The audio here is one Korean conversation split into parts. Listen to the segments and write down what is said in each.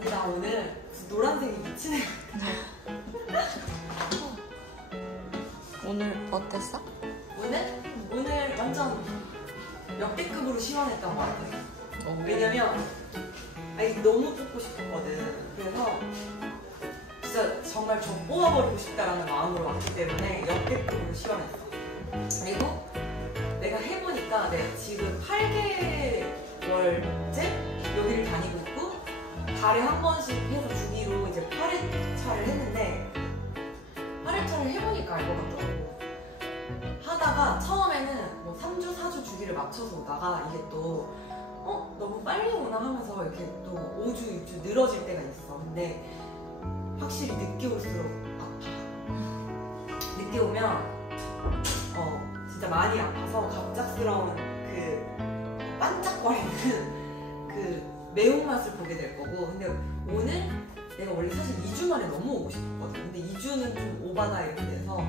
아니 나 오늘 노란색이 미치네. 오늘 어땠어? 오늘 완전 역대급으로 시원했던 것 같아요. 왜냐면 아니 너무 뽑고 싶었거든. 그래서 진짜 정말 좀 뽑아버리고 싶다라는 마음으로 왔기 때문에 역대급으로 시원했어. 그리고 내가 해보니까 내가 지금 8개월째 여기를 다니고 있고 달에 한 번씩 해서 주기로 이제 8회차를 했는데 8회차를 해보니까 알 것 같더라고. 하다가 처음에는 뭐 3주, 4주 주기를 맞춰서 오다가 이게 또 너무 빨리 오나 하면서 이렇게 또 5주, 6주 늘어질 때가 있어. 근데 확실히 늦게 올수록 아파. 늦게 오면 진짜 많이 아파서 갑작스러운 그 반짝거리는 그 매운맛을 보게 될 거고. 근데 오늘 내가 원래 사실 2주 만에 너무 오고 싶었거든. 근데 2주는 좀 오바다 이렇게 돼서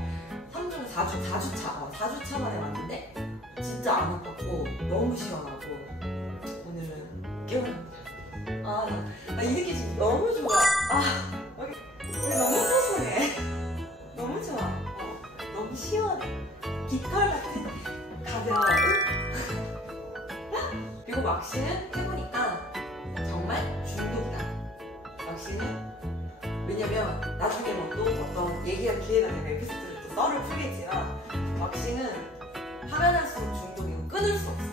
3주는 4주차 만에 왔는데 진짜 안 아팠고 너무 시원하고 오늘은 깨어납니다. 나 이 느낌 지금 너무 좋아. 여기 너무 고소해. 너무 좋아. 너무 시원해. 깃털 같은 가벼운. 그리고 왁싱은 해보니까 정말 중독이다. 왁싱은 왜냐면 나중에 뭐 또 어떤 얘기할 기회가 되면 에피소드를 또 썰을 풀겠지만 왁싱은 하면 할수록 중독이고 끊을 수 없어.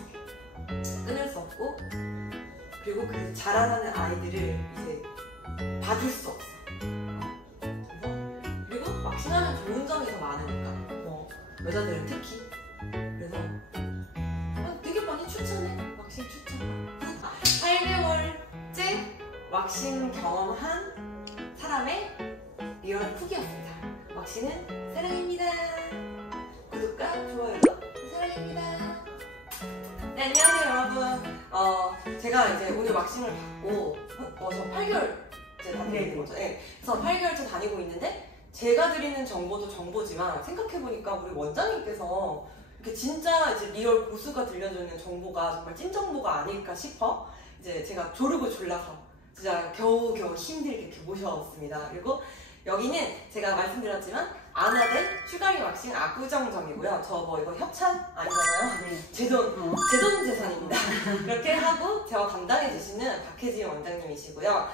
끊을 수 없고 그리고 그 자라나는 아이들을 이제 봐줄 수 없어. 그리고 왁싱하면 좋은 점이 더 많으니까 뭐 여자들은 특히. 그래서 되게 많이 추천해. 왁싱 추천. 8개월째 왁싱 경험한 사람의 리얼 쿡이었습니다. 왁싱은 사랑입니다. 구독과 좋아요도 사랑입니다. 네, 안녕하세요 여러분. 제가 이제 오늘 왁싱을 받고 저 8개월째 다니고 있는 거죠. 네. 그래서 8개월째 다니고 있는데 제가 드리는 정보도 정보지만 생각해보니까 우리 원장님께서 이렇게 진짜 이제 리얼 고수가 들려주는 정보가 정말 찐 정보가 아닐까 싶어 이제 제가 조르고 졸라서 진짜 겨우겨우 힘들게 이렇게 모셔왔습니다. 그리고 여기는 제가 말씀드렸지만 아나덴 슈가링 왁싱 압구정점이고요. 저 뭐 이거 협찬 아니잖아요. 네. 제돈 재산입니다. 그렇게 하고 제가 담당해 주시는 박혜진 원장님이시고요.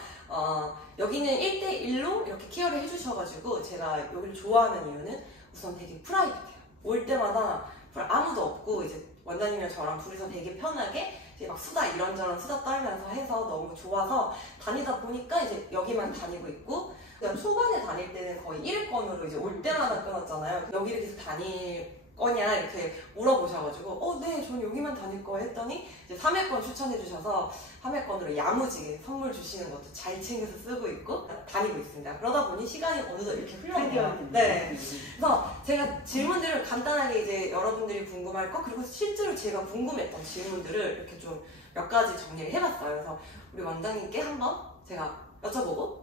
여기는 1대1로 이렇게 케어를 해주셔가지고 제가 여기를 좋아하는 이유는 우선 되게 프라이빗해요. 올 때마다 아무도 없고 이제 원장님이랑 저랑 둘이서 되게 편하게 이제 막 수다 이런저런 수다 떨면서 해서 너무 좋아서 다니다 보니까 이제 여기만 다니고 있고 초반에 다닐 때는 거의 1일권으로 이제 올 때마다 끊었잖아요. 여기를 계속 다닐 거냐 이렇게 물어보셔가지고 네 전 여기만 다닐 거 했더니 이제 3회권 추천해 주셔서 3회권으로 야무지게 선물 주시는 것도 잘 챙겨서 쓰고 있고 다니고 있습니다. 그러다 보니 시간이 어느덧 이렇게 흘러가요. 네. 그래서 제가 질문들을 간단하게 이제 여러분들이 궁금할 거 그리고 실제로 제가 궁금했던 질문들을 이렇게 좀 몇 가지 정리를 해봤어요. 그래서 우리 원장님께 한번 제가 여쭤보고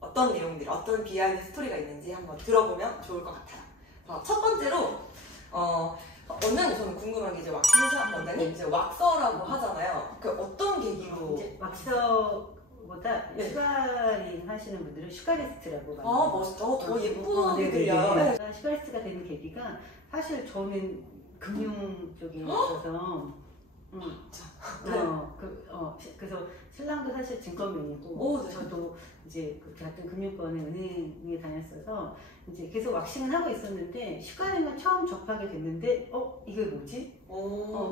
어떤 내용들, 어떤 비하인드 스토리가 있는지 한번 들어보면 좋을 것 같아요. 첫 번째로 원장님 저는 궁금한 게 이제 왁싱샵 원장님 이제 왁서라고 하잖아요. 그 어떤 계기로 이제 왁서보다 슈가링 하시는 분들은 슈가리스트라고 말해요. 멋있다. 더 예쁘게 들려요. 슈가리스트가 되는 계기가 사실 저는 금융 쪽에 있어서 그래서 신랑도 사실 증권맨이고 네. 저도 이제 같은 금융권의 은행에 다녔어서 이제 계속 왁싱을 하고 있었는데 슈가링을 처음 접하게 됐는데 이게 뭐지?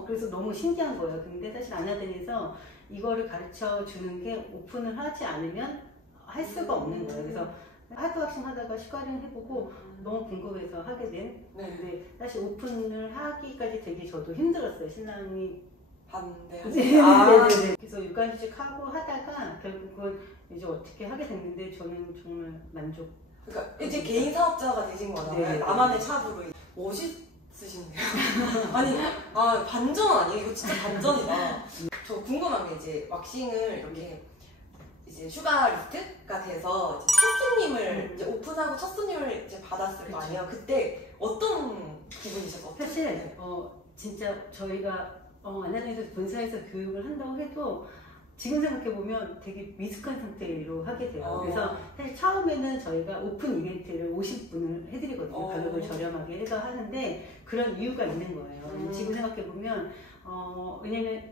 그래서 너무 신기한 거예요. 근데 사실 아나덴에서 이거를 가르쳐 주는 게 오픈을 하지 않으면 할 수가 없는 거예요. 그래서 하드 왁싱 하다가 슈가링 해보고 너무 궁금해서 하게 된. 근데 사실 오픈을 하기까지 되게 저도 힘들었어요. 신랑이 반대하세요. 그래서 육아휴직 하고 하다가 결국은 이제 어떻게 하게 됐는데 저는 정말 만족. 그러니까 이제 개인 사업자가 되신 거잖아요. 나만의 샵으로. 멋있으신데요. 아니 반전 아니에요? 이거 진짜 반전이다. 저 궁금한 게 이제 왁싱을 이렇게 이제 슈가리스트가 돼서 이제 첫 손님을 이제 오픈하고 첫 손님을 이제 받았을 거 아니에요? 그때 어떤 기분이셨어요? 사실 진짜 저희가 아나덴에서 본사에서 교육을 한다고 해도 지금 생각해보면 되게 미숙한 상태로 하게 돼요. 그래서 사실 처음에는 저희가 오픈 이벤트를 50분을 해드리거든요. 가격을 저렴하게 해서 하는데 그런 이유가 있는 거예요. 지금 생각해보면 왜냐면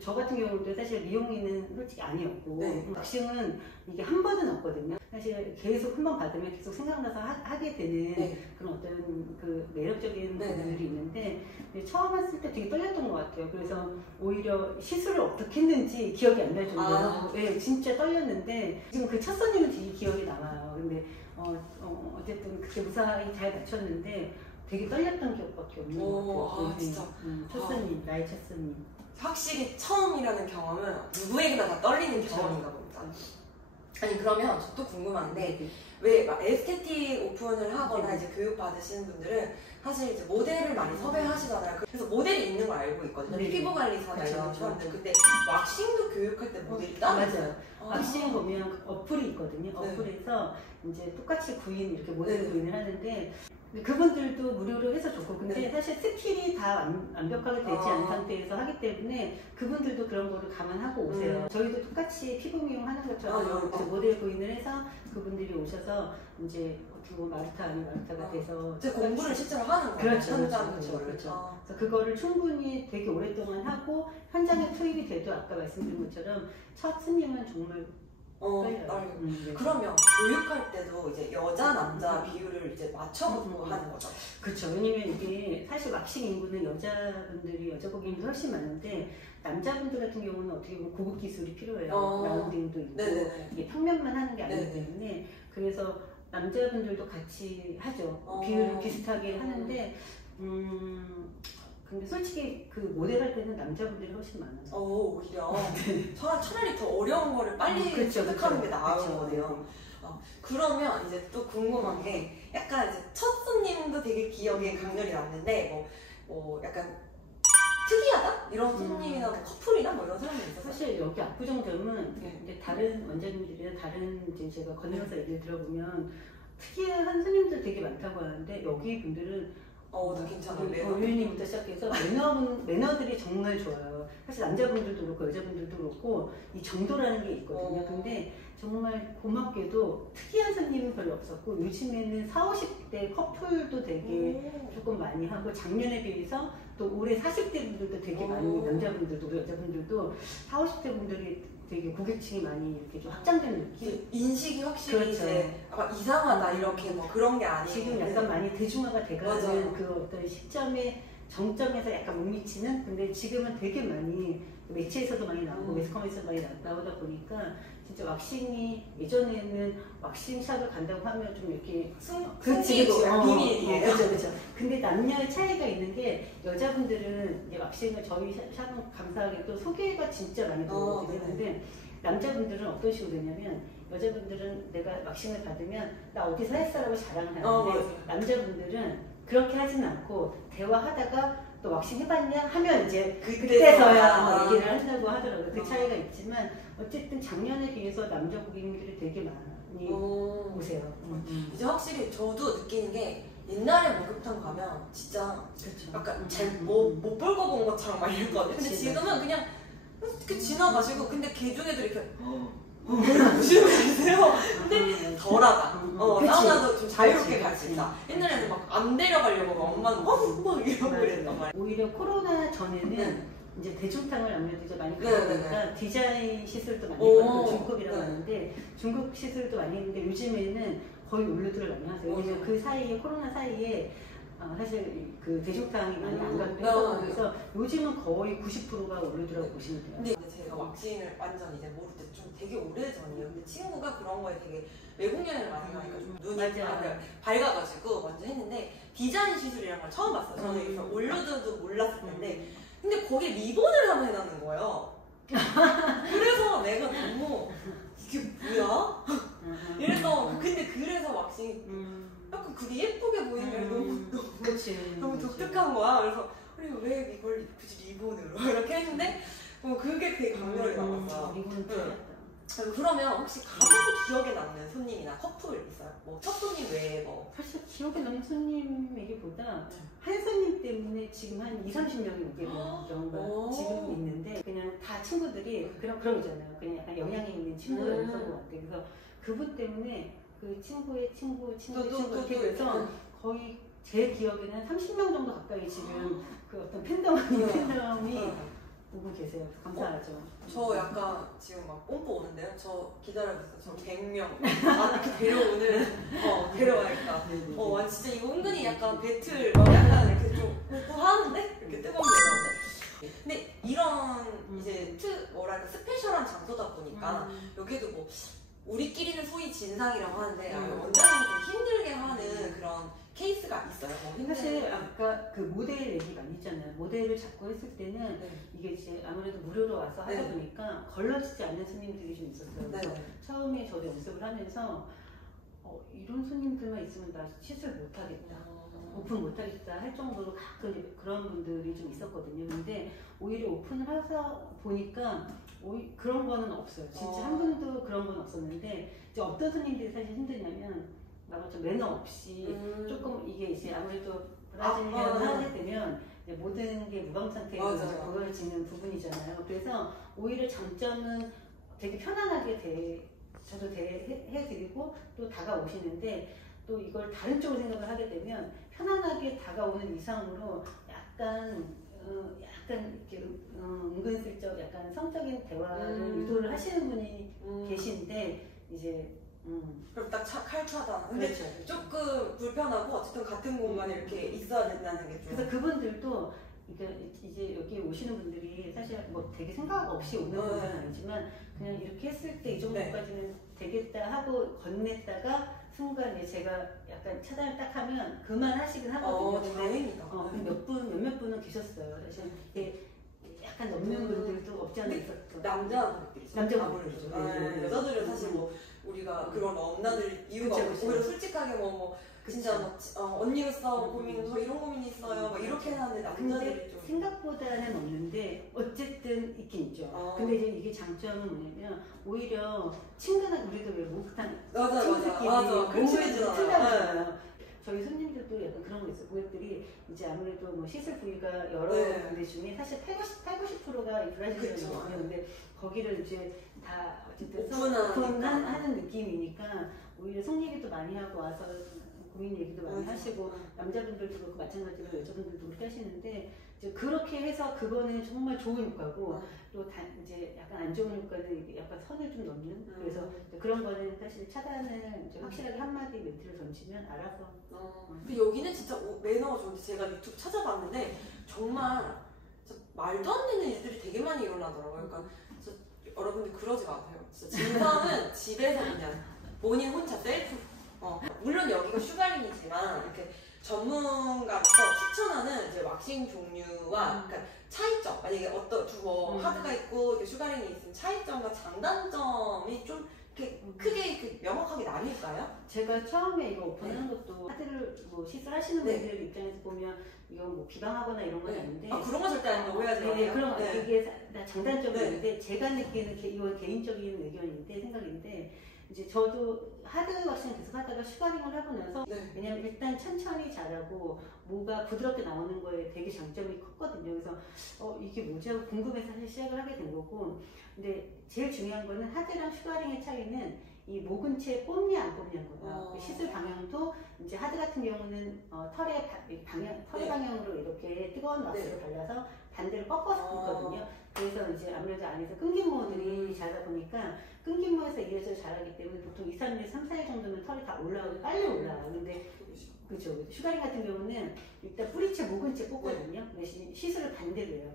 저 같은 경우도 사실 미용인은 솔직히 아니었고 네. 왁싱은 이게 한 번은 없거든요. 사실 계속 한 번 받으면 계속 생각나서 하게 되는 네. 그런 어떤 그 매력적인 네. 부분들이 있는데 처음 했을 때 되게 떨렸던 것 같아요. 그래서 오히려 시술을 어떻게 했는지 기억이 안 날 정도로 네, 진짜 떨렸는데 지금 그 첫 손님은 되게 기억이 남아요. 근데 어쨌든 그때 무사히 잘 맞췄는데 되게 떨렸던 기억밖에 없는 것 같아요. 진짜. 첫 손님, 나의 첫 손님. 확실히 처음이라는 경험은 누구에게나 다 떨리는 경험인가 봅니다. 아니 그러면 저도 궁금한데 왜 막 에스테틱 오픈을 하거나 이제 교육 받으시는 분들은 사실 이제 모델을 많이 섭외하시잖아요. 그래서 모델이 있는 걸 알고 있거든요. 네. 피부 관리사나 이런 사람들. 근데 왁싱도 교육할 때 모델이 따로 맞아요. 왁싱 보면 어플이 있거든요. 어플에서 이제 똑같이 구인 이렇게 모델 구인을 하는데 그분들도 무료로 해서 좋고 근데 사실 스킬이 다 완벽하게 되지 않은 상태에서 하기 때문에 그분들도 그런 거를 감안하고 오세요. 저희도 똑같이 피부 미용 하는 것처럼 모델 구인을 해서 그분들이 오셔서 이제 어떻게 마르타 아닌 마르타가 돼서 이제 공부를 실제로 하는 거예요. 그렇죠. 그래서 그거를 충분히 되게 오랫동안 하고 현장에 투입이 돼도 아까 말씀드린 것처럼 첫 스님은 정말 네. 그러면 교육할 때도 이제 여자 남자 비율을 이제 맞춰보고 하는 거죠. 그렇죠. 왜냐면 이게 사실 왁싱 인구는 여자 고객님이 훨씬 많은데 남자분들 같은 경우는 어떻게 보면 고급 기술이 필요해요. 라운딩도 있고 이게 평면만 하는 게 아니기 때문에 그래서 남자분들도 같이 하죠. 비율을 비슷하게 하는데 근데 솔직히 그 모델 할 때는 남자분들이 훨씬 많아요. 오히려 차라리 더 어려운 거를 빨리 습득하는 게 나은 거네요. 그러면 이제 또 궁금한 게 약간 이제 첫 손님도 되게 기억에 강렬히 남는데 뭐 약간 특이하다? 이런 손님이나 뭐 커플이나 뭐 이런 사람이 있어요? 사실 여기 압구정점은 이제 다른 원장님들이나 다른 이제 제가 건너서 얘기를 들어보면 특이한 손님들 되게 많다고 하는데 여기 분들은 다 괜찮아요. 유인님부터 시작해서 매너들이 정말 좋아요. 사실 남자분들도 그렇고 여자분들도 그렇고 이 정도라는 게 있거든요. 근데 정말 고맙게도 특이한 손님은 별로 없었고 요즘에는 40, 50대 커플도 되게 조금 많이 하고 작년에 비해서 또 올해 40대 분들도 되게 많이 남자분들도 여자분들도 40, 50대 분들이 되게 고객층이 많이 이렇게 좀 확장된 느낌? 인식이 확실히 이제 이상하다 이렇게 뭐 그런 게 아니고 지금 약간 많이 대중화가 돼가는 그 어떤 시점의 정점에서 약간 못 미치는 근데 지금은 되게 많이 매체에서도 많이 나오고 매스컴에서도 많이 나오다 보니까 진짜 왁싱이 예전에는 왁싱샵을 간다고 하면 좀 이렇게 비밀이에요. 그렇죠. 근데 남녀의 차이가 있는 게 여자분들은 이제 왁싱을 저희 샵은 감사하게도 소개가 진짜 많이 들어오거든요. 근데 남자분들은 어떤 식으로 되냐면 여자분들은 내가 왁싱을 받으면 나 어디서 했어라고 자랑을 하는데 남자분들은 그렇게 하진 않고 대화하다가 또 왁싱 해봤냐 하면 이제 그때서야 얘기를 한다고 하더라고요. 그 차이가 있지만 어쨌든 작년에 비해서 남자 고객님들이 되게 많이 오세요. 이제 확실히 저도 느끼는 게 옛날에 목욕탕 가면 진짜 약간 잘 못 볼 거 본 것처럼 막 이랬거든요. 근데 지금은 그냥 이렇게 지나가시고 근데 개 중에도 이렇게 보시는 분 계세요. 근데 덜하다. 사우나도 좀 자유롭게 갈 수 있다. 옛날에는 막 안 데려가려고 막 엄마는 막 이러고 그랬단 말이에요. 오히려 코로나 전에는 이제 대중탕을 아무래도 이제 많이 가다 보니까 디자인 시술도 많이 했거든요. 중급이라고 하는데 중급 시술도 많이 했는데 요즘에는 거의 올루드를 많이 하세요. 왜냐면 그 사이에 코로나 사이에 사실 그 대중탕이 많이 안 가기도 해서 그래서 요즘은 거의 90%가 올루드라고 보시면 돼요. 근데 제가 왁싱을 완전 이제 모를 때 좀 되게 오래 전이에요. 근데 친구가 그런 거에 되게 외국 여행을 많이 가니까 좀 눈이 밝아가지고 먼저 했는데 디자인 시술이란 걸 처음 봤어요. 저는 올루드도 몰랐을 텐데 근데 거기에 리본을 하나 해놨는 거예요. 그래서 내가 너무 이게 뭐야? 이래서 근데 그래서 왁싱이 약간 그게 예쁘게 보이는 게 너무 독특한 거야. 그래서 왜 이걸 굳이 리본으로 이렇게 했는데 그게 되게 강렬히 남았어요. 리본은 그러면 혹시 가장 기억에 남는 손님이나 커플 있어요? 뭐 첫 손님 외에 뭐? 사실 기억에 남는 손님에게보다 한 손님 때문에 지금 한 2, 30명이 오게 되는 경우가 지금 있는데 그냥 다 친구들이 그런 거잖아요. 그냥 약간 영향이 있는 친구였던 것 같아요. 그래서 그분 때문에 그 친구의 친구 이렇게 돼서 거의 제 기억에는 한 30명 정도 가까이 지금 그 어떤 팬덤이 오고 계세요. 감사하죠. 저 약간 지금 막 뽐뿌 오는데요. 저 기다려보세요. 저 100명 이렇게 데려오는 데려와야겠다. 진짜 이거 은근히 약간 배틀 약간 이렇게 좀 하는데 이렇게 뜨거운 데로. 근데 이런 이제 뭐랄까 스페셜한 장소다 보니까 여기도 뭐 우리끼리는 소위 진상이라고 하는데 원장님이 좀 힘들게 하는 그런 케이스가 있어요. 사실 아까 그 모델 얘기 많이 했잖아요. 모델을 잡고 했을 때는 이게 이제 아무래도 무료로 와서 하다 보니까 걸러지지 않는 손님들이 좀 있었어요. 그래서 처음에 저도 연습을 하면서 이런 손님들만 있으면 나 시술 못하겠다, 오픈 못하겠다 할 정도로 가끔 그런 분들이 좀 있었거든요. 근데 오히려 오픈을 해서 보니까 그런 거는 없어요. 진짜 한 분도 그런 건 없었는데 이제 어떤 손님들이 사실 힘드냐면 좀 매너 없이 조금 이게 이제 아무래도 브라질리언 하게 되면 이제 모든 게 무방 상태로 보여지는 부분이잖아요. 그래서 오히려 장점은 되게 편안하게 저도 해드리고 또 다가오시는데 또 이걸 다른 쪽으로 생각을 하게 되면 편안하게 다가오는 이상으로 약간 이렇게 은근슬쩍 약간 성적인 대화를 유도를 하시는 분이 계신데 이제 그럼 딱 칼차다. 근데 그렇죠. 조금 불편하고 어쨌든 같은 공간에 이렇게 있어야 된다는 게 좀. 그래서 그분들도 이제 여기 오시는 분들이 사실 뭐 되게 생각 없이 오는 건 아니지만 그냥 이렇게 했을 때 이 정도까지는 되겠다 하고 건넸다가 순간 이제 제가 약간 차단을 딱 하면 그만하시긴 하거든요. 다행이다. 몇몇 분은 계셨어요. 사실 약간 넘는 분들도 없지 않아 있었죠. 남자분들이죠. 여자들은 사실 뭐 우리가 그런 엄나들 이유가 없고 오히려 솔직하게 진짜 언니로서 고민 이런 고민이 있어요. 막 이렇게 하는데 남자들이 좀 생각보다는 없는데 어쨌든 있긴 있죠. 근데 이제 이게 장점은 뭐냐면 오히려 친근한 우리도 왜 목욕탕 친구들끼리 친하잖아요. 저희 손님들도 약간 그런 거 있어요. 고객들이 이제 아무래도 뭐 시술 부위가 여러 군데 중에 사실 80%가 브라질리언이거든요. 근데 거기를 이제 다 어쨌든 오픈하는 느낌이니까 오히려 속 얘기도 많이 하고 와서 고민 얘기도 많이 하시고 남자분들도 그렇고 마찬가지로 여자분들도 그렇게 하시는데 이제 그렇게 해서 그거는 정말 좋은 효과고 또 이제 약간 안 좋은 효과는 약간 선을 좀 넘는 그래서 그런 거는 사실 차단을 이제 확실하게 한마디 멘트를 던지면 알아서 근데 여기는 진짜 매너가 좋은데 제가 유튜브 찾아봤는데 정말 말도 안 되는 일들이 되게 많이 일어나더라고요. 그러니까 여러분들 그러지 마세요. 진짜 진상은 집에서 그냥 본인 혼자 셀프 물론 여기가 슈가링이지만 이렇게 전문가로서 추천하는 이제 왁싱 종류와 그러니까 차이점 만약에 하드가 있고 이렇게 슈가링이 있으면 차이점과 장단점이 좀 이렇게 크게 명확하게 나뉠까요? 제가 처음에 이거 오픈하는 것도 하드를 뭐 시술하시는 분들 입장에서 보면 이건 뭐 비방하거나 이런 건 아닌데 그런 거 절대 아닌데 오해하지 마세요. 그럼 이게 장단점이 있는데 제가 느끼는 이건 개인적인 의견인데 생각인데 이제 저도 하드 왁싱을 계속 하다가 슈가링을 하고 나서 왜냐면 일단 천천히 자라고 뭐가 부드럽게 나오는 거에 되게 장점이 컸거든요. 그래서 이게 뭐지 하고 궁금해서 사실 시작을 하게 된 거고 근데 제일 중요한 거는 하드랑 슈가링의 차이는 이 목 근처에 뽑냐 안 뽑냐인 거예요. 시술 방향도 이제 하드 같은 경우는 털의 방향으로 이렇게 뜨거운 왁스를 발라서 반대로 꺾어서 굽거든요. 그래서 이제 아무래도 안에서 끊긴 모들이 자라다 보니까 끊긴 모에서 이어져 자라기 때문에 보통 2, 3일, 3, 4일 정도면 털이 다 빨리 올라오는데 그렇죠. 슈가링 같은 경우는 일단 뿌리채, 목 근처에 뽑거든요. 대신 시술을 반대로 해요.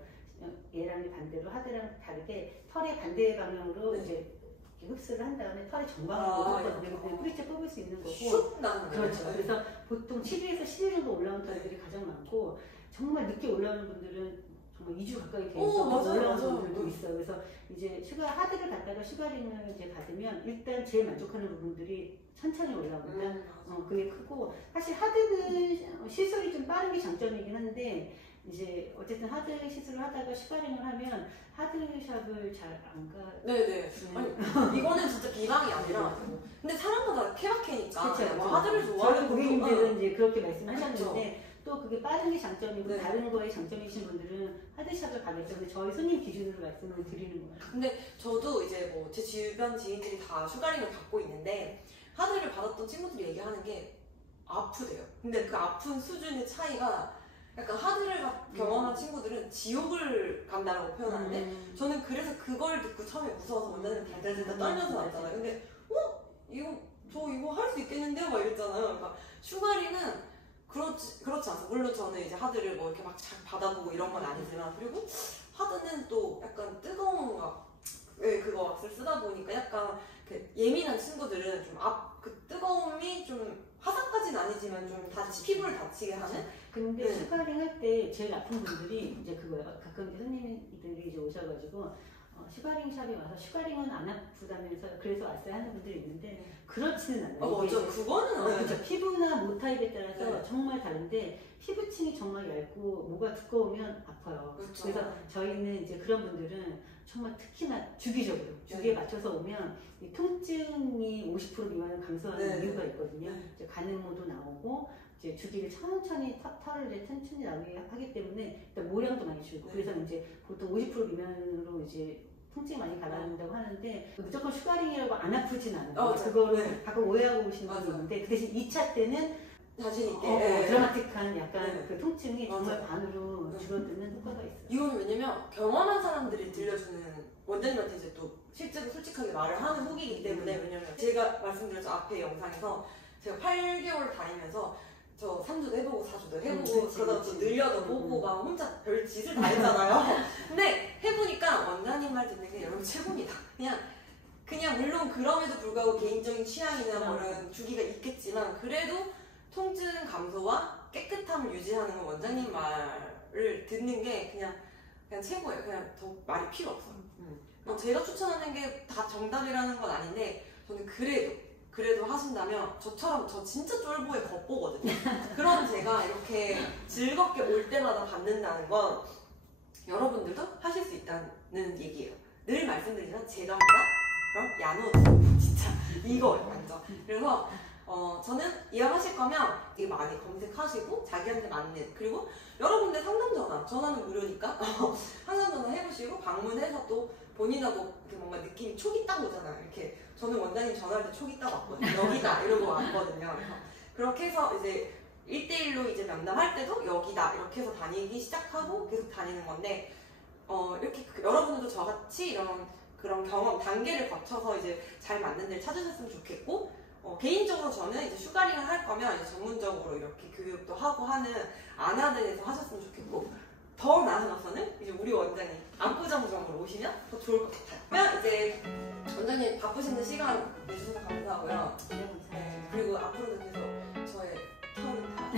얘랑 반대로 하드랑 다르게 털의 반대 방향으로 이제 흡수를 한 다음에 털이 정방으로 뽑거든요. 뿌리채 뽑을 수 있는 거고. 그렇죠. 그래서 보통 7일에서 10일 정도 올라온 털들이 가장 많고 정말 늦게 올라오는 분들은 정말 2주 가까이 돼서 올라오는 분들도 있어요. 그래서 이제 하드를 갖다가 슈가링을 이제 받으면 일단 제일 만족하는 부분들이 천천히 올라옵니다. 그게 크고 사실 하드는 시술이 좀 빠른 게 장점이긴 한데 이제 어쨌든 하드 시술을 하다가 슈가링을 하면 하드샵을 잘 안 가. 네네. 아니 이거는 진짜 비방이 아니라 근데 사람마다 케바케니까 뭐 하드를 좋아하는 고객님들은 이제 그렇게 말씀하셨는데 또 그게 빠른 게 장점이고 네. 다른 거에 장점이신 분들은 하드샵을 가겠죠. 근데 저희 손님 기준으로 말씀을 드리는 거예요. 근데 저도 이제 뭐 제 주변 지인들이 다 슈가링을 받고 있는데 하드를 받았던 친구들이 얘기하는 게 아프대요. 근데 그 아픈 수준의 차이가 약간 하드를 경험한 친구들은 지옥을 간다라고 표현하는데 저는 그래서 그걸 듣고 처음에 무서워서 원장님 달달달달 떨면서 왔잖아요. 근데 저 이거 할 수 있겠는데요? 막 이랬잖아요. 그러니까 슈가링은 그렇지 않아요. 물론 저는 이제 하드를 뭐 이렇게 막 잘 받아보고 이런 건 아니지만 그리고 하드는 또 약간 뜨거운 그거 왁스를 쓰다 보니까 약간 그 예민한 친구들은 좀 그 뜨거움이 좀 화상까지는 아니지만 좀 피부를 다치게 하는? 근데 네. 슈가링 할 때 제일 아픈 분들이 이제 그거예요. 가끔 손님들이 이제 오셔가지고 슈가링 샵에 와서 슈가링은 안 아프다면서 그래서 왔어요 하는 분들이 있는데 그렇지는 않아요. 맞아. 그거는 그렇죠. 피부나 모 타입에 따라서 정말 다른데 피부층이 정말 얇고 모가 두꺼우면 아파요. 그렇죠. 그래서 저희는 이제 그런 분들은 정말 특히나 주기적으로 주기에 맞춰서 오면 이 통증이 50% 미만을 감소하는 이유가 있거든요. 이제 가늠모도 나오고 이제 주기를 천천히 털을 이제 천천히 나오게 하기 때문에 일단 모량도 많이 줄고 그래서 이제 보통 50% 미만으로 이제 통증이 많이 가라앉는다고 하는데 무조건 슈가링이라고 안 아프진 않아요. 그거를 가끔 오해하고 오시는 분이 있는데 그 대신 2차 때는 자신 있게 드라마틱한 약간 그 통증이 정말 반으로 줄어드는 효과가 있어요. 이거는 왜냐면 경험한 사람들이 들려주는 원장님한테 이제 또 실제로 솔직하게 말을 하는 후기이기 때문에 왜냐면 제가 말씀드렸죠 앞에 영상에서 제가 8개월 다니면서 저 3주도 해보고 4주도 해보고 그러다 또 늘려도 보고 막 혼자 별 짓을 다 했잖아요. 근데 해보니까 원장님 말 듣는 게 여러분 최고입니다. 그냥 물론 그럼에도 불구하고 개인적인 취향이나 뭐는 주기가 있겠지만 그래도 통증 감소와 깨끗함을 유지하는 건 원장님 말을 듣는 게 그냥 최고예요. 그냥 더 말이 필요 없어요. 제가 추천하는 게 다 정답이라는 건 아닌데 저는 그래도 하신다면 저처럼 저 진짜 쫄보에 겉보거든요. 그런 제가 이렇게 즐겁게 올 때마다 받는다는 건 여러분들도 하실 수 있다는 얘기예요. 늘 말씀드리지만 제가 한다? 그럼 야노 진짜 이거 완전. 그래서 저는 이왕하실 거면 되게 많이 검색하시고 자기한테 맞는 그리고 여러분들 상담 전화는 무료니까 상담 전화 해보시고 방문해서 또 본인하고 이렇게 뭔가 느낌이 촉이 딱 오잖아요. 이렇게 저는 원장님 전화할 때 촉이 딱 왔거든요. 여기다 이러고 왔거든요. 그렇게 해서 이제 1대1로 이제 면담할 때도 여기다 이렇게 해서 다니기 시작하고 계속 다니는 건데 이렇게 여러분들도 저같이 이런 그런 경험 단계를 거쳐서 이제 잘 맞는 데를 찾으셨으면 좋겠고 개인적으로 저는 이제 슈가링을 할 거면 이제 전문적으로 이렇게 교육도 하고 하는 안하든에서 하셨으면 좋겠고 더 나아가서는 이제 우리 원장님 안구정정으로 오시면 더 좋을 것 같아요. 그러면 이제 원장님 바쁘신데 시간 내주셔서 감사하고요. 네, 그리고 앞으로도 계속 저의 털은 다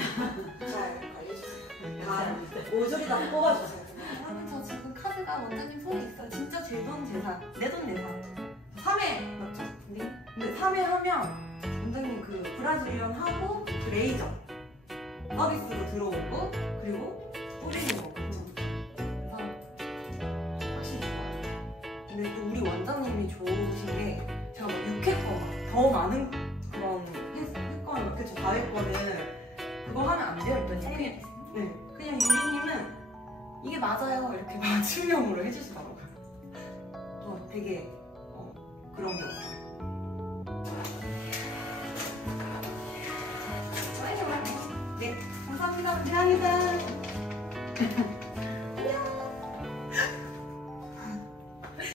잘 관리해주세요. 다 모조리 다 뽑아주세요. 여러분 저 지금 카드가 원장님 손에 있어요. 진짜 제 돈 재산, 내 돈 내산. 3회 맞죠? 근데 3회 하면 원장님 그 브라질리언 하고 그 레이저 서비스로 들어오고 그리고 뿌리는 거 그래서 확실히 좋아요. 근데 또 우리 원장님이 좋으신 게 제가 막 6회 거 더 많은 그런 했거나 그쵸 4회 거는 그거 하면 안 돼요. 일단 그냥 유리님은 이게 맞아요 이렇게 맞춤형으로 해주시더라고요. 되게 그런 게 없어요. 네, 감사합니다. 감사합니다.